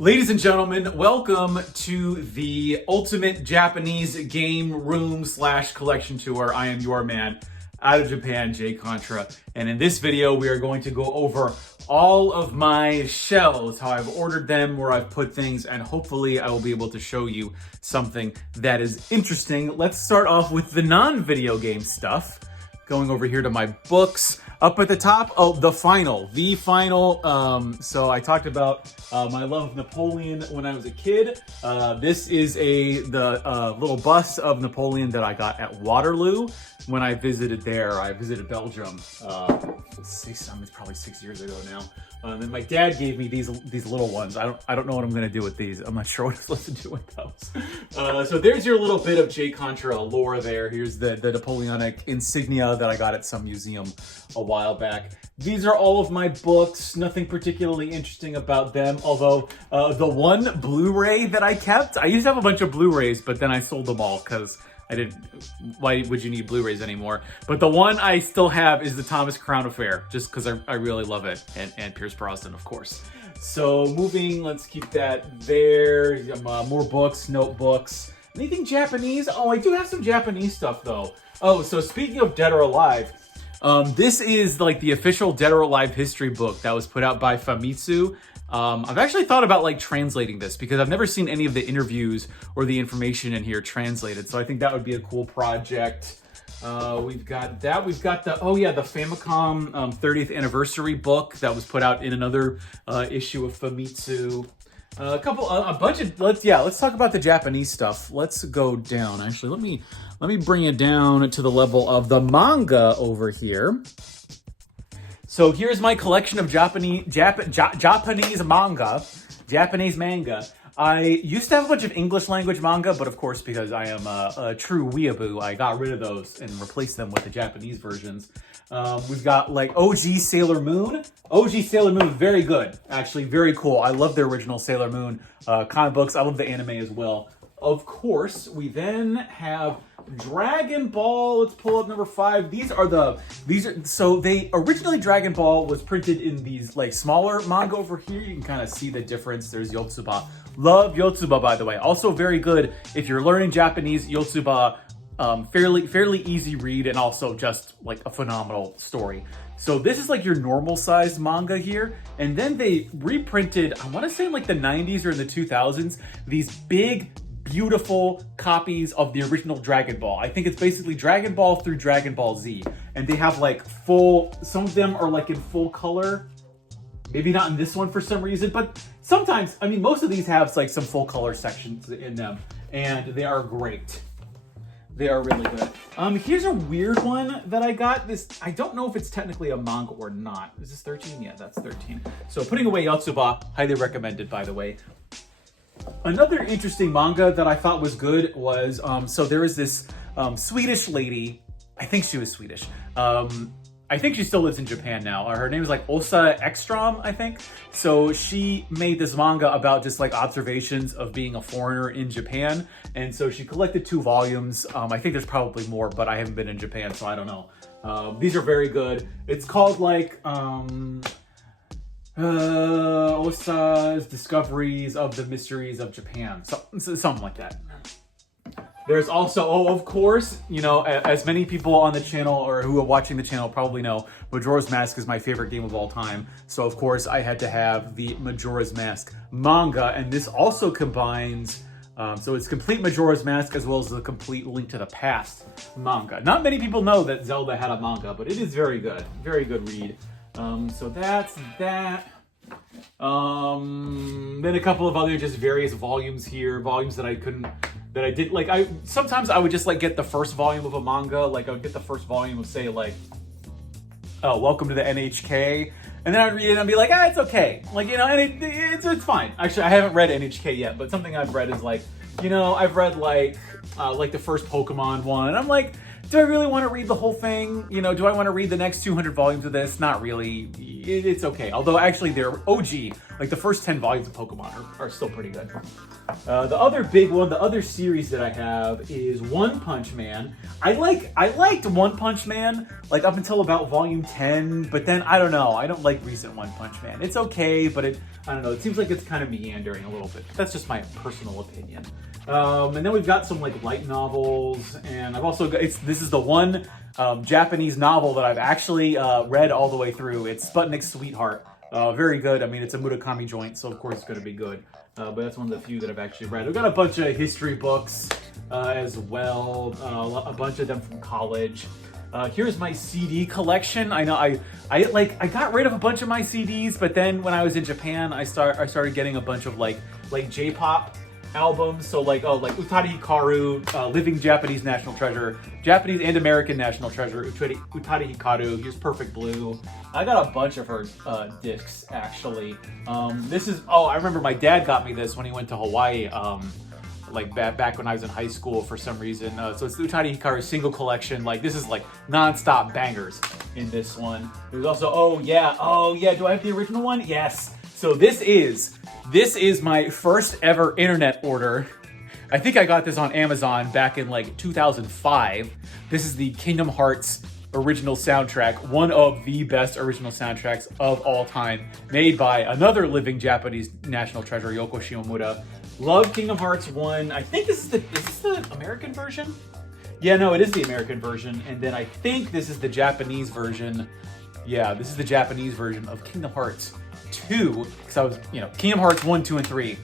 Ladies and gentlemen, welcome to the Ultimate Japanese Game Room / Collection Tour. I am your man out of Japan, Jay Contra, and in this video we are going to go over all of my shells, how I've ordered them, where I've put things, and hopefully I will be able to show you something that is interesting. Let's start off with the non-video game stuff. Going over here to my books. Up at the top, the final. So I talked about my love of Napoleon when I was a kid. This is the little bust of Napoleon that I got at Waterloo when I visited there. I visited Belgium. It's probably 6 years ago now. And then my dad gave me these little ones. I don't know what I'm gonna do with these. I'm not sure what I'm supposed to do with those. So there's your little bit of Jay Contra lore there. Here's the Napoleonic insignia that I got at some museum a while back. These are all of my books. Nothing particularly interesting about them. Although the one Blu-ray that I kept, I used to have a bunch of Blu-rays, but then I sold them all because why would you need Blu-rays anymore? But the one I still have is the Thomas Crown Affair, just because I really love it. And Pierce Brosnan, of course. So moving, let's keep that there. More books, notebooks. Anything Japanese? Oh, I do have some Japanese stuff though. Oh, so speaking of Dead or Alive, this is like the official Dead or Alive history book that was put out by Famitsu. I've actually thought about translating this because I've never seen any of the interviews or the information in here translated. So I think that would be a cool project. We've got that. We've got the Famicom 30th anniversary book that was put out in another issue of Famitsu. Let's talk about the Japanese stuff. Let's go down. Actually, let me bring it down to the level of the manga over here. So here's my collection of Japanese manga. I used to have a bunch of English language manga, but of course, because I am a true weeaboo, I got rid of those and replaced them with the Japanese versions. We've got OG Sailor Moon. OG Sailor Moon, very good. Actually, very cool. I love the original Sailor Moon comic books. I love the anime as well. Of course, we then have Dragon Ball. Let's pull up number 5. Originally Dragon Ball was printed in these smaller manga over here. You can kind of see the difference. There's Yotsuba. Love Yotsuba, by the way. Also very good if you're learning Japanese. Yotsuba, fairly easy read and also just a phenomenal story. So this is your normal sized manga here. And then they reprinted, I want to say in the 90s or in the 2000s, these big, beautiful copies of the original Dragon Ball. I think it's basically Dragon Ball through Dragon Ball Z. And they have some of them are in full color. Maybe not in this one for some reason, but sometimes, most of these have some full color sections in them. And they are great. They are really good. Here's a weird one that I got. I don't know if it's technically a manga or not. Is this 13? Yeah, that's 13. So Putting Away Yotsuba, highly recommended, by the way. Another interesting manga that I thought was good was, so there is this Swedish lady, I think she was Swedish. I think she still lives in Japan now. Her name is Åsa Ekström, I think. So she made this manga about just observations of being a foreigner in Japan. And so she collected 2 volumes. I think there's probably more, but I haven't been in Japan, so I don't know. These are very good. It's called Osa's Discoveries of the Mysteries of Japan. So something like that. There's also, of course, as many people on the channel or who are watching the channel probably know, Majora's Mask is my favorite game of all time. So of course I had to have the Majora's Mask manga, and this also combines, so it's complete Majora's Mask as well as the complete Link to the Past manga. Not many people know that Zelda had a manga, but it is very good read. So that's that. Then a couple of other just various volumes here, volumes that sometimes I would just get the first volume of a manga, I would get the first volume of say Welcome to the NHK, and then I'd read it and I'd be it's okay, and it's fine. Actually, I haven't read NHK yet, but something I've read is I've read the first Pokemon one, and I'm do I really want to read the whole thing? Do I want to read the next 200 volumes of this? Not really. It's okay. Although actually their OG Like the first 10 volumes of Pokemon are still pretty good. The other big one, the other series that I have is One Punch Man. I liked One Punch Man like up until about volume 10, but then I don't know. I don't like recent One Punch Man. It's okay, but I don't know. It seems like it's kind of meandering a little bit. That's just my personal opinion. And then we've got some like light novels, and I've also got this is the one Japanese novel that I've actually read all the way through. It's Sputnik's Sweetheart. Very good. I mean, it's a Murakami joint, so of course it's going to be good. But that's one of the few that I've actually read. We've got a bunch of history books as well, a bunch of them from college. Here's my CD collection. I know I got rid of a bunch of my CDs, but then when I was in Japan, I started getting a bunch of like J-pop albums. So like Utari Hikaru, Living Japanese National Treasure, Japanese and American National Treasure, Utari Hikaru. Here's Perfect Blue. I got a bunch of her discs actually. I remember my dad got me this when he went to Hawaii. Like back when I was in high school for some reason. So it's the Utari Hikaru single collection. Like this is like non-stop bangers in this one. There's also, oh yeah, do I have the original one? Yes. So this is my first ever internet order. I think I got this on Amazon back in like 2005. This is the Kingdom Hearts original soundtrack, one of the best original soundtracks of all time, made by another living Japanese national treasure, Yoko Shimomura. Love Kingdom Hearts 1. I think is this the American version? Yeah, no, it is the American version. And then I think this is the Japanese version. Yeah, this is the Japanese version of Kingdom Hearts 2. Because I was, Kingdom Hearts 1, 2, and 3.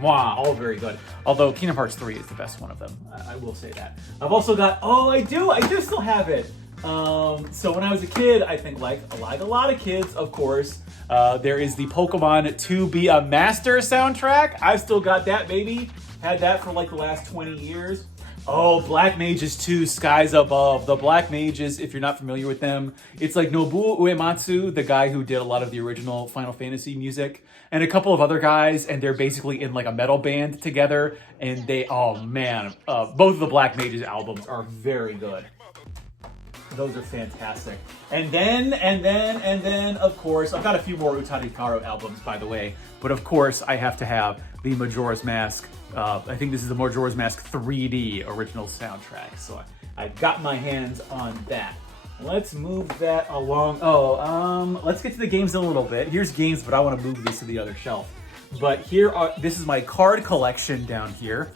Wow, all very good. Although Kingdom Hearts 3 is the best one of them. I will say that. I've also got, I do still have it. So when I was a kid, I think like a lot of kids, of course, there is the Pokemon To Be a Master soundtrack. I've still got that, baby. Had that for like the last 20 years. Oh, Black Mages 2, Skies Above. The Black Mages, if you're not familiar with them, it's like Nobuo Uematsu, the guy who did a lot of the original Final Fantasy music, and a couple of other guys, and they're basically in like a metal band together, and both of the Black Mages albums are very good. Those are fantastic. And then, of course, I've got a few more Utari Hikaru albums, by the way, but of course I have to have the Majora's Mask. I think this is the Majora's Mask 3D original soundtrack, so I got my hands on that. Let's move that along. Let's get to the games in a little bit. Here's games, but I want to move these to the other shelf. But this is my card collection down here.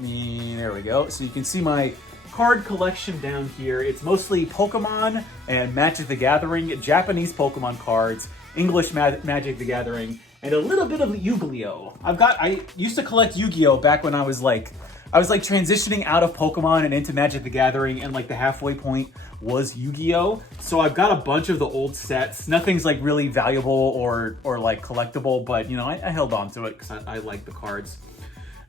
There we go. So you can see my card collection down here. It's mostly Pokemon and Magic the Gathering, Japanese Pokemon cards, English Magic the Gathering, and a little bit of Yu-Gi-Oh! I used to collect Yu-Gi-Oh! Back when I was transitioning out of Pokemon and into Magic the Gathering, and like the halfway point was Yu-Gi-Oh! So I've got a bunch of the old sets. Nothing's like really valuable or like collectible, but I held on to it because I like the cards.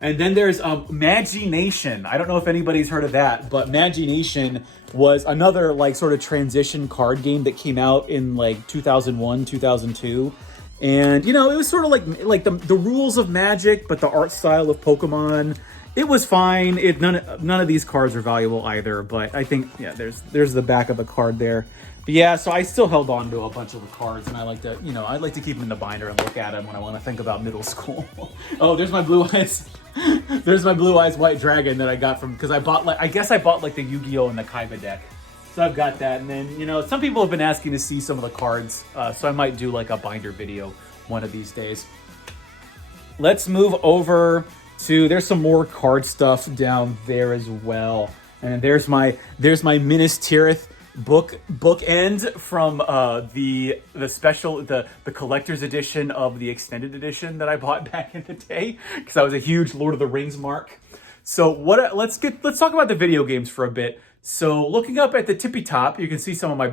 And then there's Magination. I don't know if anybody's heard of that, but Magination was another like sort of transition card game that came out in like 2001, 2002. And it was sort of like the rules of Magic, but the art style of Pokemon. It was fine. None of these cards are valuable either, but I think there's the back of the card there. But yeah, so I still held on to a bunch of the cards, and I like to keep them in the binder and look at them when I want to think about middle school. Oh, there's my Blue Eyes. There's my Blue Eyes White Dragon that I got because I bought the Yu-Gi-Oh! And the Kaiba deck. So I've got that, and then some people have been asking to see some of the cards, so I might do like a binder video one of these days. Let's move over to, there's some more card stuff down there as well, and there's my Minas Tirith bookend from the collector's edition of the extended edition that I bought back in the day because I was a huge Lord of the Rings mark. So let's talk about the video games for a bit. So looking up at the tippy top, you can see some of my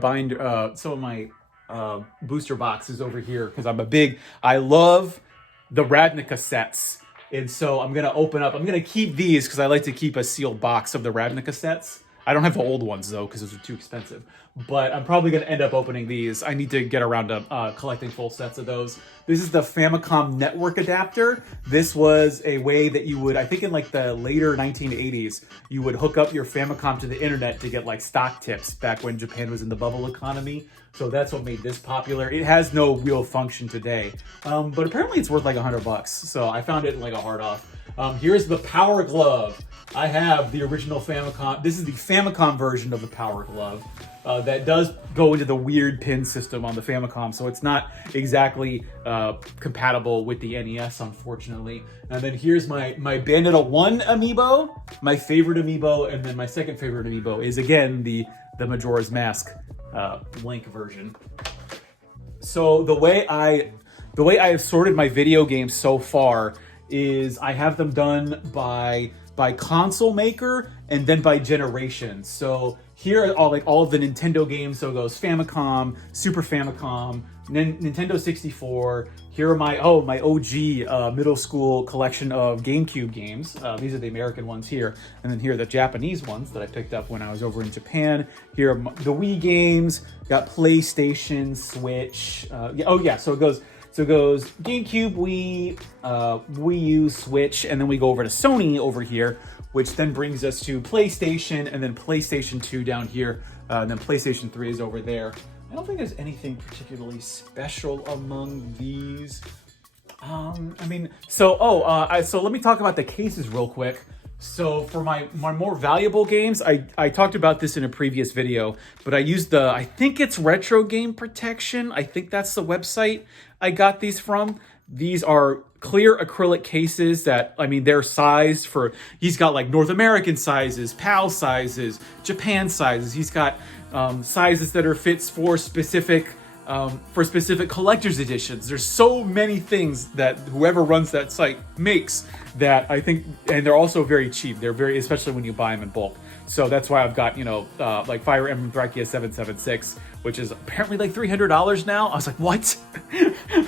booster boxes over here because I love the Ravnica sets. And so I'm going to keep these because I like to keep a sealed box of the Ravnica sets. I don't have the old ones though, because those are too expensive. But I'm probably going to end up opening these. I need to get around to collecting full sets of those. This is the Famicom network adapter. This was a way that you would, I think in like the later 1980s, you would hook up your Famicom to the internet to get like stock tips back when Japan was in the bubble economy. So that's what made this popular. It has no real function today, but apparently it's worth like $100. So I found it in like a hard off. Here's the Power Glove. I have the original Famicom. This is the Famicom version of the Power Glove that does go into the weird pin system on the Famicom. So it's not exactly compatible with the NES, unfortunately. And then here's my Bayonetta 1 amiibo, my favorite amiibo. And then my second favorite amiibo is again, the Majora's Mask Link version. So the way I have sorted my video games so far is I have them done by console maker and then by generation. So here are all of the Nintendo games. So it goes Famicom, Super Famicom, Nintendo 64. Here are my OG middle school collection of GameCube games. These are the American ones here. And then here are the Japanese ones that I picked up when I was over in Japan. Here are the Wii games, got PlayStation, Switch. So it goes GameCube, Wii, Wii U, Switch, and then we go over to Sony over here, which then brings us to PlayStation, and then PlayStation 2 down here, and then PlayStation 3 is over there. I don't think there's anything particularly special among these. So let me talk about the cases real quick. So for my more valuable games, I talked about this in a previous video, but I used I think it's Retro Game Protection. I think that's the website I got these from. These are clear acrylic cases that, they're sized for, he's got like North American sizes, PAL sizes, Japan sizes. He's got sizes that are fits for specific collector's editions. There's so many things that whoever runs that site makes that I think, and they're also very cheap. They're very, especially when you buy them in bulk. So that's why I've got, like Fire Emblem Thrakia 776, which is apparently like $300 now. I was like, what?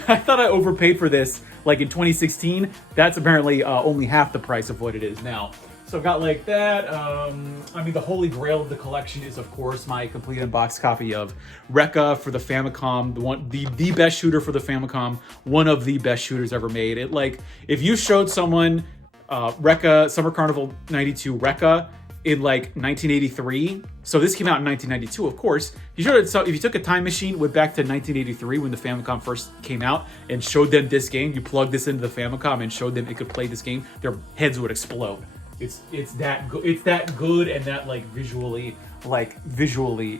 I thought I overpaid for this like in 2016. That's apparently only half the price of what it is now. So I've got like that. The holy grail of the collection is, of course, my complete unboxed copy of Rekka for the Famicom, the best shooter for the Famicom, one of the best shooters ever made. It, like, if you showed someone Rekka, Summer Carnival 92 Rekka in like 1983, so this came out in 1992, of course. If you took a time machine, went back to 1983 when the Famicom first came out and showed them this game, you plugged this into the Famicom and showed them it could play this game, their heads would explode. It's that good and that visually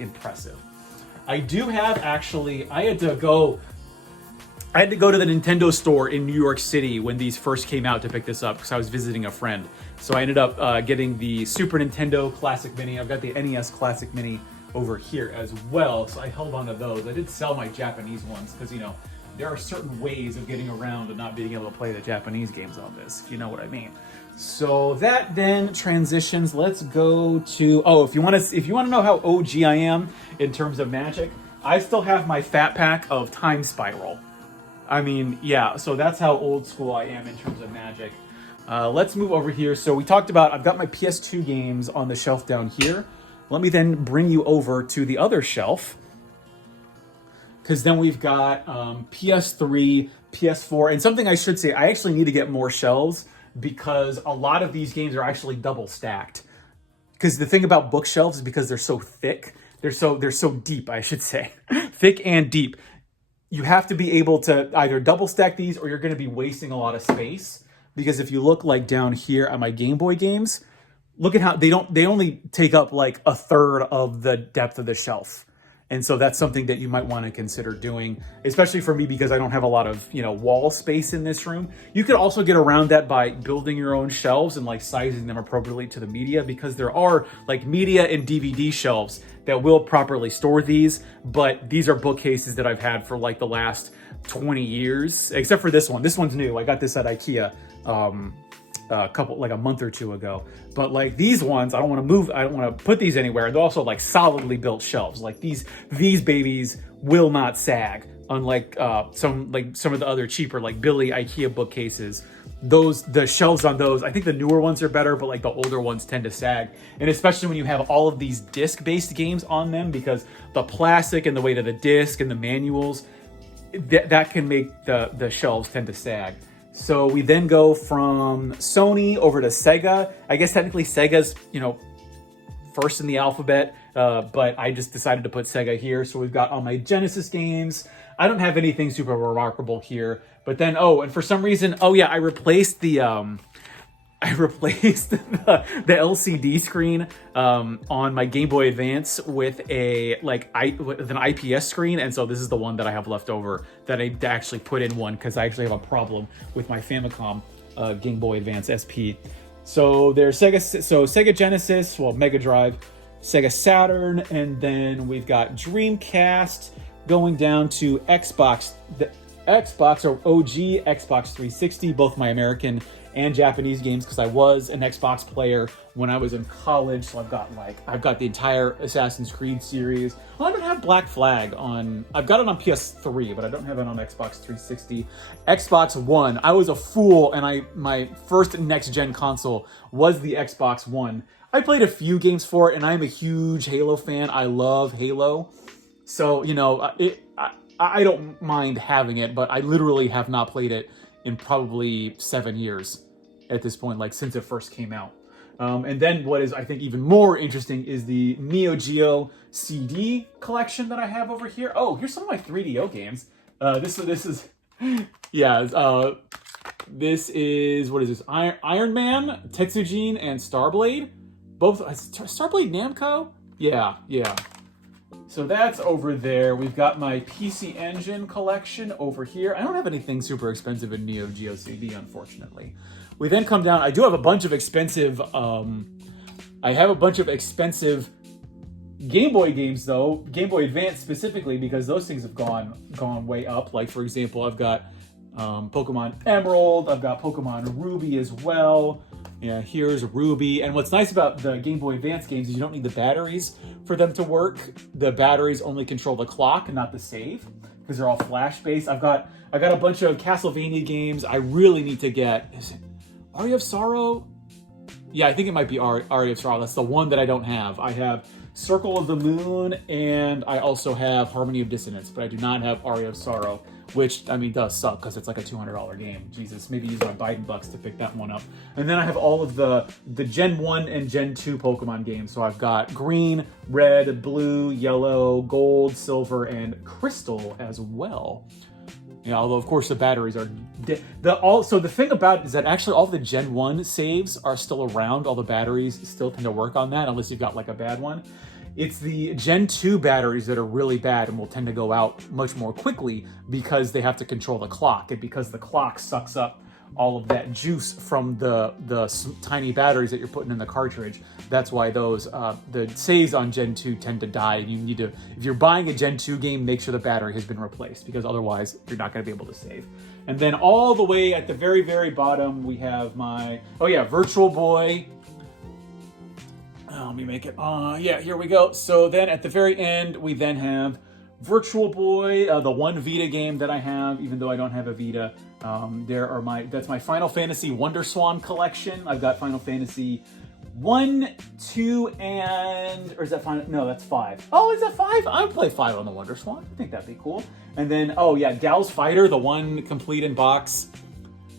impressive. I do have I had to go to the Nintendo store in New York City when these first came out to pick this up because I was visiting a friend. So I ended up getting the Super Nintendo Classic Mini. I've got the NES Classic Mini over here as well. So I held on to those. I did sell my Japanese ones because, there are certain ways of getting around and not being able to play the Japanese games on this, if you know what I mean. So that then transitions. Let's go to, if you want to know how OG I am in terms of Magic, I still have my fat pack of Time Spiral. So that's how old school I am in terms of Magic. Let's move over here. So we talked about, I've got my PS2 games on the shelf down here. Let me then bring you over to the other shelf, because then we've got PS3, PS4, and something I should say, I actually need to get more shelves because a lot of these games are actually double stacked. Because the thing about bookshelves is because they're so thick, they're so deep, I should say, thick and deep. You have to be able to either double stack these or you're going to be wasting a lot of space. Because if you look like down here at my Game Boy games, look at how they only take up like a third of the depth of the shelf. And so that's something that you might want to consider doing, especially for me because I don't have a lot of, wall space in this room. You could also get around that by building your own shelves and like sizing them appropriately to the media, because there are like media and DVD shelves that will properly store these. But these are bookcases that I've had for like the last 20 years, except for this one. This one's new. I got this at IKEA a month or two ago. But like these ones, I don't want to put these anywhere. They're also like solidly built shelves. Like these babies will not sag, unlike some of the other cheaper like Billy IKEA bookcases. the shelves on those, I think the newer ones are better, but like the older ones tend to sag. And especially when you have all of these disc-based games on them, because the plastic and the weight of the disc and the manuals, that can make the shelves tend to sag. So we then go from Sony over to Sega. I guess technically Sega's, first in the alphabet, but I just decided to put Sega here. So we've got all my Genesis games. I don't have anything super remarkable here, but then, and for some reason, I replaced the LCD screen on my Game Boy Advance with with an IPS screen, and so this is the one that I have left over that I actually put in one because I actually have a problem with my Famicom Game Boy Advance SP. So there's Sega Genesis, Mega Drive, Sega Saturn, and then we've got Dreamcast going down to Xbox, the Xbox or OG Xbox 360, both my American and Japanese games, because I was an Xbox player when I was in college. So I've got the entire Assassin's Creed series. Well, I don't have Black Flag on. I've got it on PS3, but I don't have it on Xbox 360. Xbox One. I was a fool, and my first next gen console was the Xbox One. I played a few games for it, and I'm a huge Halo fan. I love Halo, so I don't mind having it, but I literally have not played it in probably 7 years at this point, like since it first came out. And then what is, I think, even more interesting is the Neo Geo CD collection that I have over here. Oh, here's some of my 3DO games. This is what is this? Iron Man, Tetsujin, and Starblade. Both Starblade Namco? Yeah. So that's over there. We've got my PC Engine collection over here. I don't have anything super expensive in Neo Geo CD, unfortunately. We then come down. I do have a bunch of expensive. I have a bunch of expensive Game Boy games, though. Game Boy Advance specifically, because those things have gone way up. Like, for example, I've got Pokemon Emerald. I've got Pokemon Ruby as well. Yeah, here's Ruby. And what's nice about the Game Boy Advance games is you don't need the batteries for them to work. The batteries only control the clock and not the save, because they're all flash-based. I got a bunch of Castlevania games. I really need to get, is it Aria of Sorrow? Yeah, I think it might be Aria of Sorrow. That's the one that I don't have. I have Circle of the Moon, and I also have Harmony of Dissonance, but I do not have Aria of Sorrow, which, does suck because it's like a $200 game. Jesus, maybe use my Biden bucks to pick that one up. And then I have all of the Gen 1 and Gen 2 Pokemon games. So I've got green, red, blue, yellow, gold, silver, and crystal as well. Yeah, although of course the batteries are so the thing about it is that actually all the Gen 1 saves are still around. All the batteries still tend to work on that, unless you've got like a bad one. It's the Gen 2 batteries that are really bad and will tend to go out much more quickly because they have to control the clock, and because the clock sucks up all of that juice from the tiny batteries that you're putting in the cartridge. That's why those the saves on Gen 2 tend to die. And you need to, if you're buying a Gen 2 game, make sure the battery has been replaced, because otherwise you're not going to be able to save. And then all the way at the very, very bottom, we have my, Virtual Boy. Let me make it, here we go. So then at the very end, we then have Virtual Boy, the one Vita game that I have, even though I don't have a Vita. That's my Final Fantasy Wonder Swan collection. I've got Final Fantasy 1, 2, and, or is that Final, no, that's 5. Oh, is that 5? I would play 5 on the Wonder Swan. I think that'd be cool. And then, Gal's Fighter, the one complete in box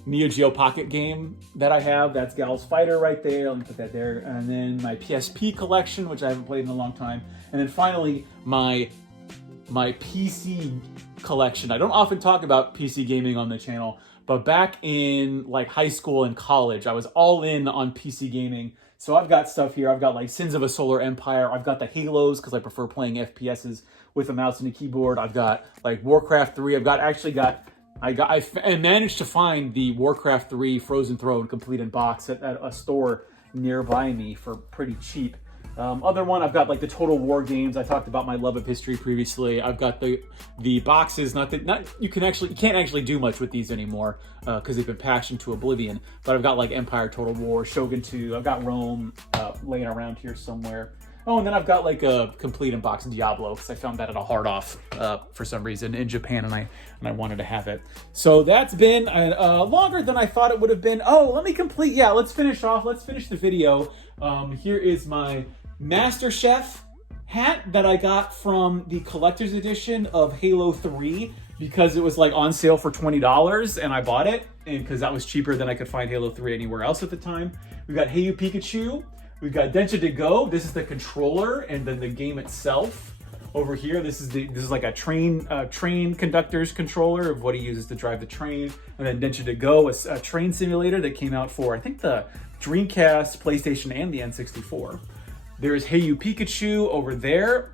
Neo Geo Pocket game that I have. That's Gal's Fighter right there. Let me put that there. And then my PSP collection, which I haven't played in a long time. And then finally, my PC collection. I don't often talk about PC gaming on the channel, but back in like high school and college, I was all in on PC gaming. So I've got stuff here. I've got like Sins of a Solar Empire. I've got the Halos because I prefer playing FPSs with a mouse and a keyboard. I've got like Warcraft 3. I managed to find the Warcraft 3 Frozen Throne complete in box at a store nearby me for pretty cheap. Other one, I've got like the Total War games. I talked about my love of history previously. I've got the boxes. You can't actually do much with these anymore because they've been patched into oblivion. But I've got like Empire, Total War, Shogun 2. I've got Rome laying around here somewhere. Oh, and then I've got like a complete unboxing Diablo because I found that at a hard off for some reason in Japan, and I wanted to have it. So that's been longer than I thought it would have been. Oh, let me complete. Yeah, let's finish off. Let's finish the video. Here is my Master Chef hat that I got from the collector's edition of Halo 3 because it was like on sale for $20 and I bought it, and because that was cheaper than I could find Halo 3 anywhere else at the time. We've got Hey You Pikachu. We've got Densha to Go. This is the controller, and then the game itself. Over here, this is like a train conductor's controller of what he uses to drive the train. And then Densha to Go, a train simulator that came out for, I think, the Dreamcast, PlayStation, and the N64. There's Hey You Pikachu over there.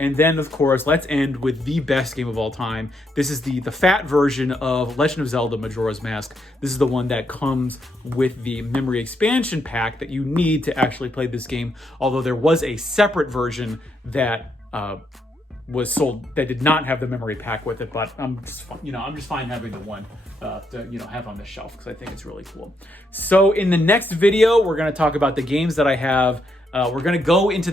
And then, of course, let's end with the best game of all time. This is the fat version of Legend of Zelda Majora's Mask. This is the one that comes with the memory expansion pack that you need to actually play this game. Although there was a separate version that was sold that did not have the memory pack with it, but I'm just fine having the one to have on the shelf because I think it's really cool. So in the next video, we're going to talk about the games that I have. We're going to go into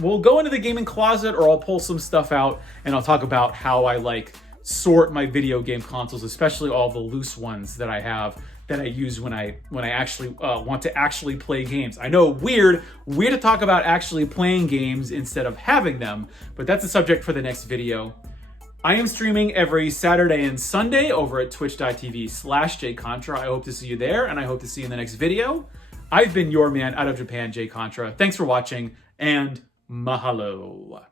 we'll go into the gaming closet, or I'll pull some stuff out and I'll talk about how I like sort my video game consoles, especially all the loose ones that I have that I use when I actually want to actually play games. I know, weird to talk about actually playing games instead of having them, but that's a subject for the next video. I am streaming every Saturday and Sunday over at twitch.tv/JContra. I hope to see you there, and I hope to see you in the next video. I've been your man out of Japan, Jay Contra. Thanks for watching, and mahalo.